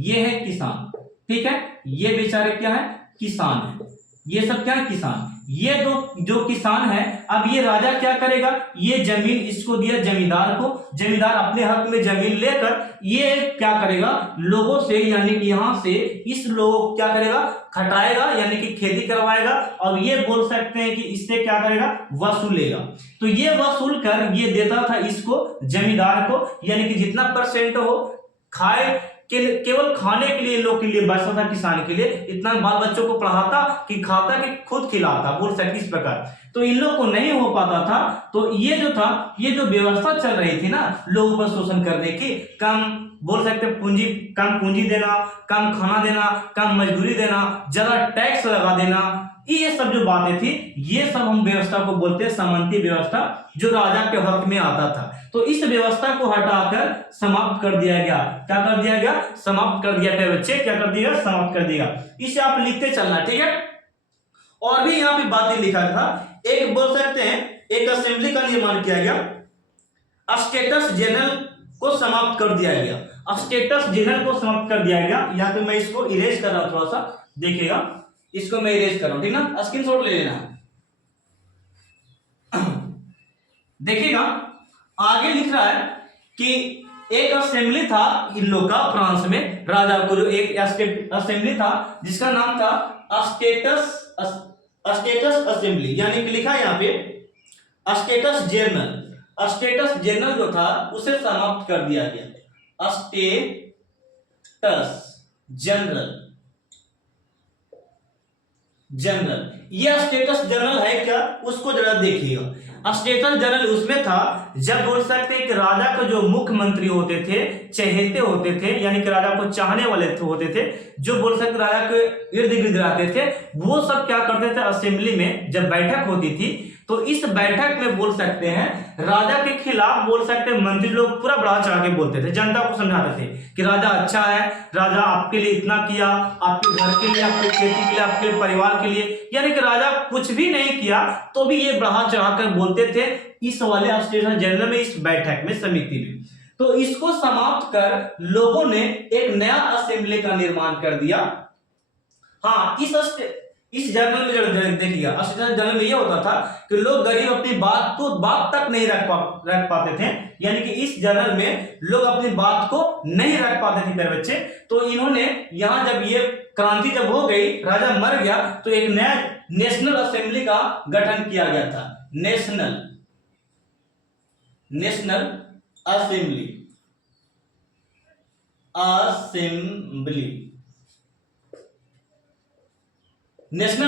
ये है किसान, ठीक है, ये बेचारे क्या है, किसान है, ये सब क्या है, किसान। ये दो जो किसान है, अब ये राजा क्या करेगा, ये जमीन इसको दिया जमींदार को, जमींदार अपने हक में जमीन लेकर ये क्या करेगा, लोगों से यानी कि यहाँ से इस लोगों को क्या करेगा, खटाएगा यानी कि खेती करवाएगा, और ये बोल सकते हैं कि इससे क्या करेगा, वसूलेगा। तो ये वसूल कर ये देता था इसको जमींदार को, यानी कि जितना परसेंट हो खाए केवल खाने के लिए, लोग के लिए बचता था, किसान के लिए इतना बाल बच्चों को पढ़ाता कि खाता कि खुद खिलाता, बोल सकते इस प्रकार। तो इन लोग को नहीं हो पाता था, तो ये जो था, ये जो व्यवस्था चल रही थी ना लोगों पर शोषण करने की, कम बोल सकते पूंजी, कम पूंजी देना, कम खाना देना, कम मजदूरी देना, ज्यादा टैक्स लगा देना, ये सब जो बातें थी, ये सब हम व्यवस्था को बोलते हैं सामंती व्यवस्था, जो राजा के हक में आता था। तो इस व्यवस्था को हटाकर समाप्त कर दिया गया। क्या कर दिया गया, समाप्त कर दिया गया बच्चे, क्या कर दिया, समाप्त कर दिया। इसे आप लिखते चलना, ठीक है। और भी यहाँ पे बातें लिखा था, एक बोल सकते हैं एक असेंबली का निर्माण किया गया, स्टेटस जनरल को समाप्त कर दिया गया, स्टेटस जनरल को समाप्त कर दिया गया। यहाँ पे मैं इसको इरेज कर रहा हूं, थोड़ा सा देखिएगा, इसको मैं इरेज कर रहा हूं, ठीक ना, स्क्रीनशॉट ले लेना। देखिएगा आगे लिख रहा है कि एक असेंबली था इन लोग का फ्रांस में, राजा को जो एक असेंबली था जिसका नाम था स्टेटस असेंबली, यानी कि लिखा है यहाँ पे स्टेटस जनरल। स्टेटस जनरल जो था उसे समाप्त कर दिया गया, स्टेटस जनरल। ये स्टेटस जनरल है क्या, उसको जरा देखिएगा। स्टेटस जनरल उसमें था जब बोल सकते हैं कि राजा के जो मुख्यमंत्री होते थे, चहेते होते थे, यानी कि राजा को चाहने वाले होते थे, जो बोल सकते राजा के इर्द गिर्द रहते थे, वो सब क्या करते थे, असेंबली में जब बैठक होती थी तो इस बैठक में बोल सकते हैं राजा के खिलाफ बोल सकते हैं मंत्री लोग पूरा बढ़ा चढ़ा के बोलते थे, जनता को समझाते थे कि राजा अच्छा है, राजा आपके लिए इतना किया, आपके घर के लिए, आपके खेती के लिए, आपके परिवार के लिए, यानी कि राजा कुछ भी नहीं किया तो भी ये बढ़ा चढ़ाकर बोलते थे इस वाले स्टेटस जनरल में, इस बैठक में, समिति में। तो इसको समाप्त कर लोगों ने एक नया असेंबली का निर्माण कर दिया। हाँ, इस जर्नल में जब देखिएगा, असिस्टेंट जनरल में यह होता था कि लोग गरीब अपनी बात को बात तक नहीं रख पाते थे, यानी कि इस जर्नल में लोग अपनी बात को नहीं रख पाते थे मेरे बच्चे। तो इन्होंने यहाँ जब ये क्रांति जब हो गई, राजा मर गया, तो एक नया नेशनल असेंबली का गठन किया गया था, नेशनल नेशनल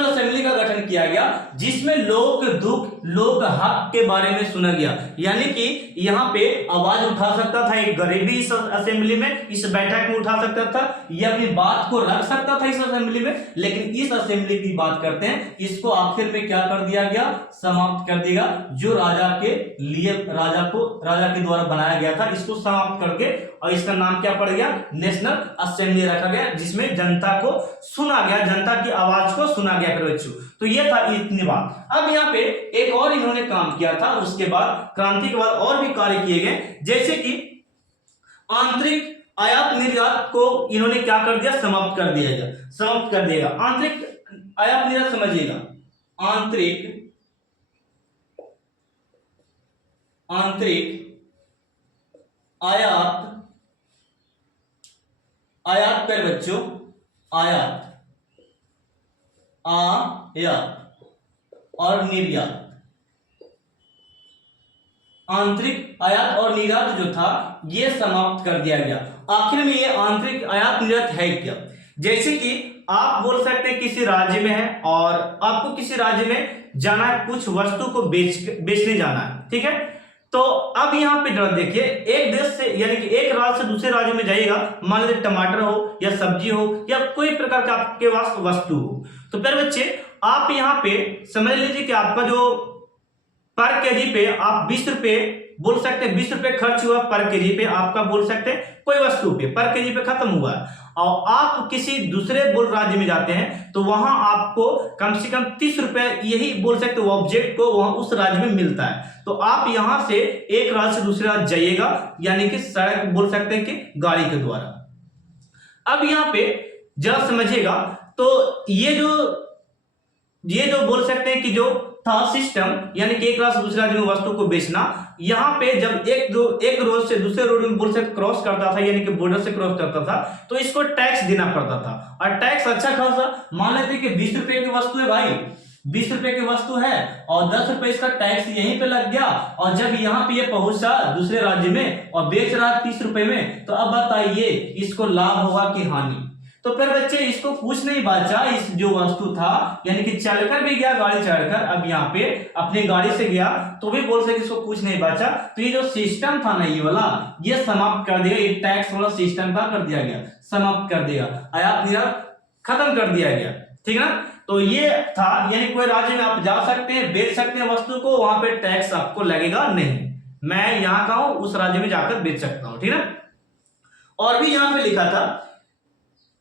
असेंबली का गठन किया गया, जिसमें लोक दुख, लोक हक के बारे में सुना गया, यानी कि यहाँ पे आवाज उठा सकता था एक गरीबी इस असेंबली में, इस बैठक में उठा सकता था, ये अपनी बात को रख सकता था इस असेंबली में। लेकिन इस असेंबली की बात करते हैं, इसको आखिर में क्या कर दिया गया, समाप्त कर दिया, जो राजा के लिए राजा के द्वारा बनाया गया था, इसको समाप्त करके, और इसका नाम क्या पड़ गया, नेशनल असेंबली रखा गया, जिसमें जनता को सुना गया, जनता की आवाज को सुना गया बच्चों। तो ये था इतनी बात। अब यहाँ पे एक और इन्होंने काम किया था, उसके बाद क्रांति के बाद और भी कार्य किए गए, जैसे कि आंतरिक आयात निर्यात को इन्होंने क्या कर दिया, समाप्त कर दिया गया, समाप्त कर दिया। आंतरिक आयात निर्यात समझिएगा, आंतरिक आयात पर बच्चों, आयात और निर्यात, आंतरिक आयात और निर्यात जो था ये समाप्त कर दिया गया। आखिर में ये आंतरिक आयात निर्यात है क्या, जैसे कि आप बोल सकते हैं किसी राज्य में है और आपको किसी राज्य में जाना है, कुछ वस्तु को बेचने जाना है, ठीक है। तो अब यहाँ पे जरा देखिए, एक देश से यानी कि एक राज्य से दूसरे राज्य में जाइएगा, मान लीजिए टमाटर हो या सब्जी हो या कोई प्रकार का आपके पास वस्तु हो, तो फिर बच्चे आप यहाँ पे समझ लीजिए कि आपका जो पर केजी पे आप 20 रुपए बोल सकते हैं, 20 रुपए खर्च हुआ पर केजी पे आपका, बोल सकते हैं कोई वस्तु पे पर केजी पे खत्म हुआ, और आप किसी दूसरे बोल राज्य में जाते हैं तो वहां आपको कम से कम 30 रुपए यही बोल सकते हो ऑब्जेक्ट को वहां उस राज्य में मिलता है। तो आप यहां से एक राज्य से दूसरे राज्य जाइएगा, यानी कि सड़क बोल सकते हैं कि गाड़ी के द्वारा। अब यहाँ पे जरा समझिएगा, तो ये जो ये जो बोल सकते हैं कि जो था सिस्टम, यानी कि एक राज्य से दूसरे राज्य में वस्तु को बेचना, यहाँ पे जब एक रोड से दूसरे रोड में बोल सकते क्रॉस करता था, यानी कि बॉर्डर से क्रॉस करता था, तो इसको टैक्स देना पड़ता था। और टैक्स अच्छा खासा, मान लेते कि 20 रुपए की वस्तु है भाई, 20 रुपए की वस्तु है और 10 रुपए इसका टैक्स यहीं पे लग गया, और जब यहाँ पे ये पहुंचा दूसरे राज्य में और बेच रहा 30 रुपए में, तो अब बताइए इसको लाभ होगा कि हानि। तो फिर बच्चे इसको कुछ नहीं बचा, इस जो वस्तु था, यानी कि चलकर भी गया गाड़ी चढ़कर, अब यहाँ पे अपनी गाड़ी से गया तो भी बोल सके इसको कुछ नहीं बचा। तो ये जो सिस्टम था ना ये वाला, ये समाप्त कर दिया, ये टैक्स वाला सिस्टम का कर दिया गया, समाप्त कर दिया, आयात निर्यात खत्म कर दिया गया, ठीक है ना। तो ये था, यानी कोई राज्य में आप जा सकते हैं, बेच सकते हैं वस्तु को, वहां पे टैक्स आपको लगेगा नहीं, मैं यहां का हूं उस राज्य में जाकर बेच सकता हूं, ठीक है। और भी यहां पे लिखा था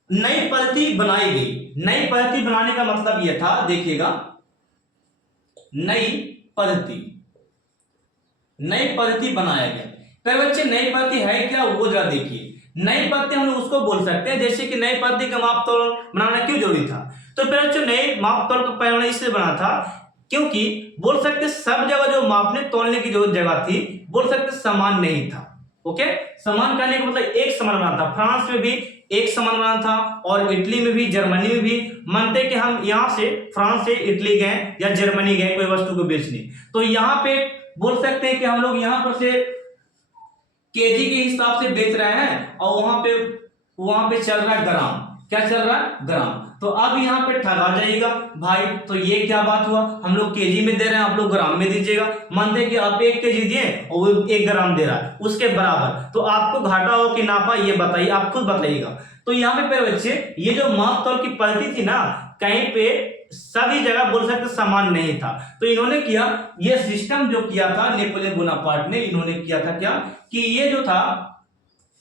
नई पद्धति बनाई गई। नई पद्धति बनाने का मतलब यह था, देखिएगा, नई पद्धति बनाया गया। फिर बच्चे नई पद्धति है क्या, वो जरा देखिए। नई पद्धति हम लोग उसको बोल सकते हैं, जैसे कि नई पद्धति का मापतोल बनाना क्यों जरूरी था, तो फिर बच्चों नए मापतोल का पैमाना इसलिए बना था क्योंकि बोल सकते सब जगह जो मापने तोलने की जो जगह थी, बोल सकते समान नहीं था। ओके, समान करने का मतलब एक समान बना था, फ्रांस में भी एक समान बना था, और इटली में भी, जर्मनी में भी। मानते कि हम यहां से फ्रांस से इटली गए या जर्मनी गए कोई वस्तु को बेचने, तो यहां पे बोल सकते हैं कि हम लोग यहां पर से केजी के हिसाब से बेच रहे हैं, और वहां पे चल रहा है ग्राम, क्या चल रहा है, ग्राम। तो अब यहाँ पे ठगा जाएगा भाई, तो ये क्या बात हुआ, हम लोग केजी में दे रहे हैं, आप लोग ग्राम में दीजिएगा। मानते हैं कि आप 1 केजी दिए और वो 1 ग्राम दे रहा है, उसके बराबर, तो आपको घाटा हो कि नापा, ये बताइए, आप खुद बताइएगा। तो यहाँ पे मेरे बच्चे ये जो माप तौल की पद्धति थी ना, कहीं पे सभी जगह बोल सकते समान नहीं था, तो इन्होंने किया, ये सिस्टम जो किया था नेपोलियन बोनापार्ट ने, इन्होंने किया था क्या कि ये जो था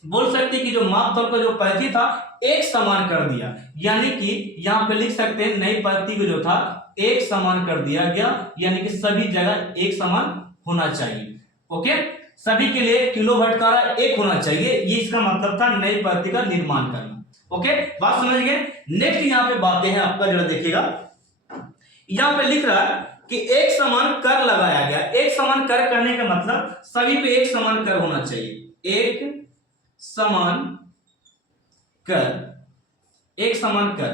बोल सकते कि जो माप तौल का जो पद्धति था एक समान कर दिया, यानी कि यहां पे लिख सकते हैं नई पद्धति को जो था एक समान कर दिया गया, यानी कि सभी जगह एक समान होना चाहिए। ओके, सभी के लिए किलो भटकारा एक होना चाहिए, ये इसका मतलब था नई पद्धति का निर्माण करना। ओके, बात समझ गए। नेक्स्ट यहाँ पे बातें हैं आपका, जरा देखिएगा, यहां पे लिख रहा है कि एक समान कर लगाया गया। एक समान कर करने का मतलब सभी पे एक समान कर होना चाहिए, एक समान कर, एक समान कर।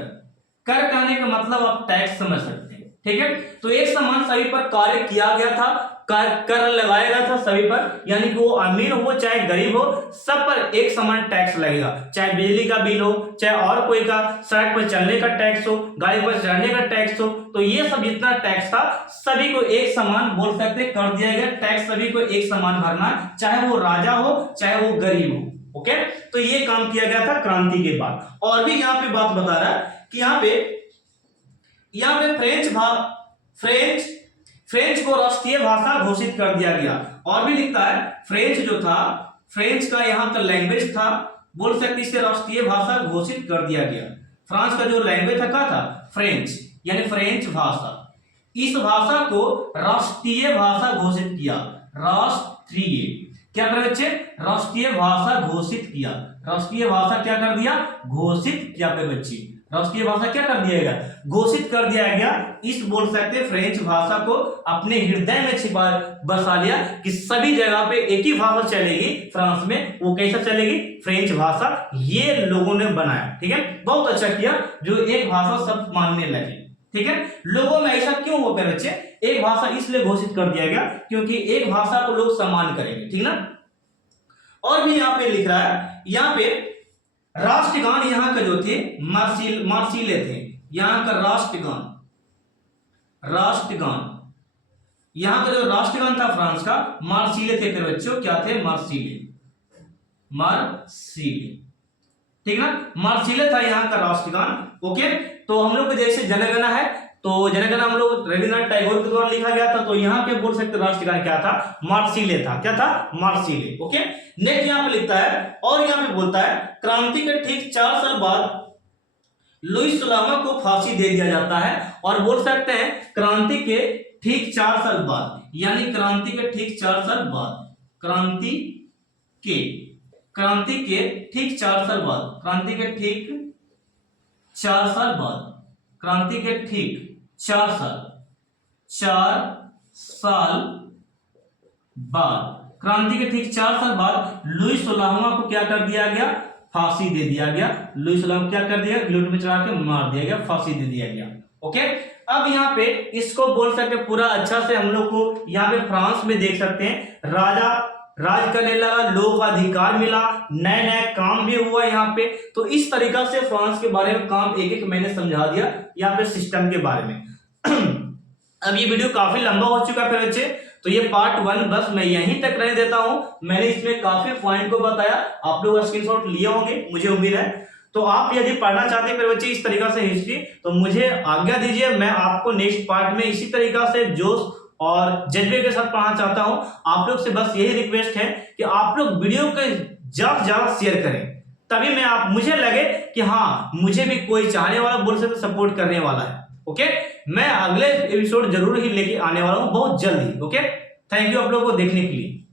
कर करने का मतलब आप टैक्स समझ सकते हैं, ठीक है। तो एक समान सभी पर कार्य किया गया था, कर लगाया गया था सभी पर, यानी कि वो अमीर हो चाहे गरीब हो, सब पर एक समान टैक्स लगेगा, चाहे बिजली का बिल हो, चाहे और कोई का, सड़क पर चलने का टैक्स हो, गाड़ी पर चढ़ने का टैक्स हो, तो ये सब जितना टैक्स था सभी को एक समान बोल सकते कर दिया गया। टैक्स सभी को एक समान भरना, चाहे वो राजा हो चाहे वो गरीब हो। ओके, तो ये काम किया गया था क्रांति के बाद। और भी यहाँ पे बात बता रहा है कि यहाँ पे फ्रेंच को राष्ट्रीय भाषा घोषित कर दिया गया। और भी लिखता है फ्रेंच जो था, फ्रेंच का यहाँ का लैंग्वेज था, बोल सकते इसे राष्ट्रीय भाषा घोषित कर दिया गया। फ्रांस का जो लैंग्वेज था क्या था, फ्रेंच, यानी फ्रेंच भाषा। इस भाषा को राष्ट्रीय भाषा घोषित किया, राष्ट्रीय क्या कर बच्चे, राष्ट्रीय भाषा घोषित किया। राष्ट्रीय भाषा क्या कर दिया, घोषित किया पे बच्चे, राष्ट्रीय भाषा क्या कर दिया गया, घोषित कर दिया गया। इस बोल सकते फ्रेंच भाषा को अपने हृदय में छिपा बसा लिया कि सभी जगह पे एक ही भाषा चलेगी फ्रांस में, वो कैसा चलेगी, फ्रेंच भाषा, ये लोगों ने बनाया। ठीक है, बहुत अच्छा किया, जो एक भाषा सब मानने लगे। ठीक है, लोगों में ऐसा क्यों होता है बच्चे, एक भाषा इसलिए घोषित कर दिया गया क्योंकि एक भाषा को लोग सम्मान करेंगे, ठीक ना। और भी यहाँ पे लिख रहा है, यहाँ पे राष्ट्रगान यहाँ का जो थे मार्सिले थे, यहाँ का राष्ट्रगान यहाँ का जो राष्ट्रगान था फ्रांस का, मार्सिले थे। फिर बच्चों क्या थे, मार्सिले, ठीक ना, मार्सिले था यहाँ का राष्ट्रगान। ओके, तो हम लोग जैसे जनगणना है, तो जनगणना हम लोग रविन्द्रनाथ टैगोर के द्वारा लिखा गया था, तो यहाँ पे बोल सकते राष्ट्रगान क्या था, मार्सिले था। क्या था, मार्सिले। ओके, नेक्स्ट यहाँ पे लिखता है, और यहाँ पे बोलता है क्रांति के ठीक 4 साल बाद लुईस सुलामा को फांसी दे दिया जाता है। और बोल सकते हैं क्रांति के ठीक 4 साल बाद, यानी क्रांति के ठीक 4 साल बाद, क्रांति के ठीक 4 साल बाद, क्रांति के ठीक 4 साल बाद, क्रांति के ठीक 4 साल बाद, क्रांति के ठीक 4 साल बाद लुई 16वां को क्या कर दिया गया, फांसी दे दिया गया। लुई 16वां को क्या कर दिया, गिलोटिन पे चढ़ा के मार दिया गया, फांसी दे दिया गया। ओके, अब यहाँ पे इसको बोल सकते पूरा अच्छा से हम लोग को यहाँ पे फ्रांस में देख सकते हैं, राजा राज करने लगा, लोगों को अधिकार मिला, नए नए काम भी हुआ यहाँ पे। तो इस तरीका से फ्रांस के बारे में काम एक एक मैंने समझा दिया यहाँ पे सिस्टम के बारे में। अब ये वीडियो काफी लंबा हो चुका है बच्चे, तो ये पार्ट 1 बस मैं यहीं तक रहने देता हूं। मैंने इसमें काफी पॉइंट को बताया, आप लोग स्क्रीनशॉट लिए होंगे मुझे उम्मीद है। तो आप यदि पढ़ना चाहते हैं बच्चे इस तरीका से हिस्ट्री, तो मुझे आज्ञा दीजिए, मैं आपको नेक्स्ट पार्ट में इसी तरीका से जोश और जज्बे के साथ पढ़ाना चाहता हूं। आप लोग से बस यही रिक्वेस्ट है कि आप लोग वीडियो को ज्यादा से ज्यादा शेयर करें, तभी मैं मुझे लगे कि हाँ मुझे भी कोई चाहने वाला बोल सकते सपोर्ट करने वाला है। ओके, मैं अगले एपिसोड जरूर ही लेके आने वाला हूं बहुत जल्दी। ओके, थैंक यू आप लोगों को देखने के लिए।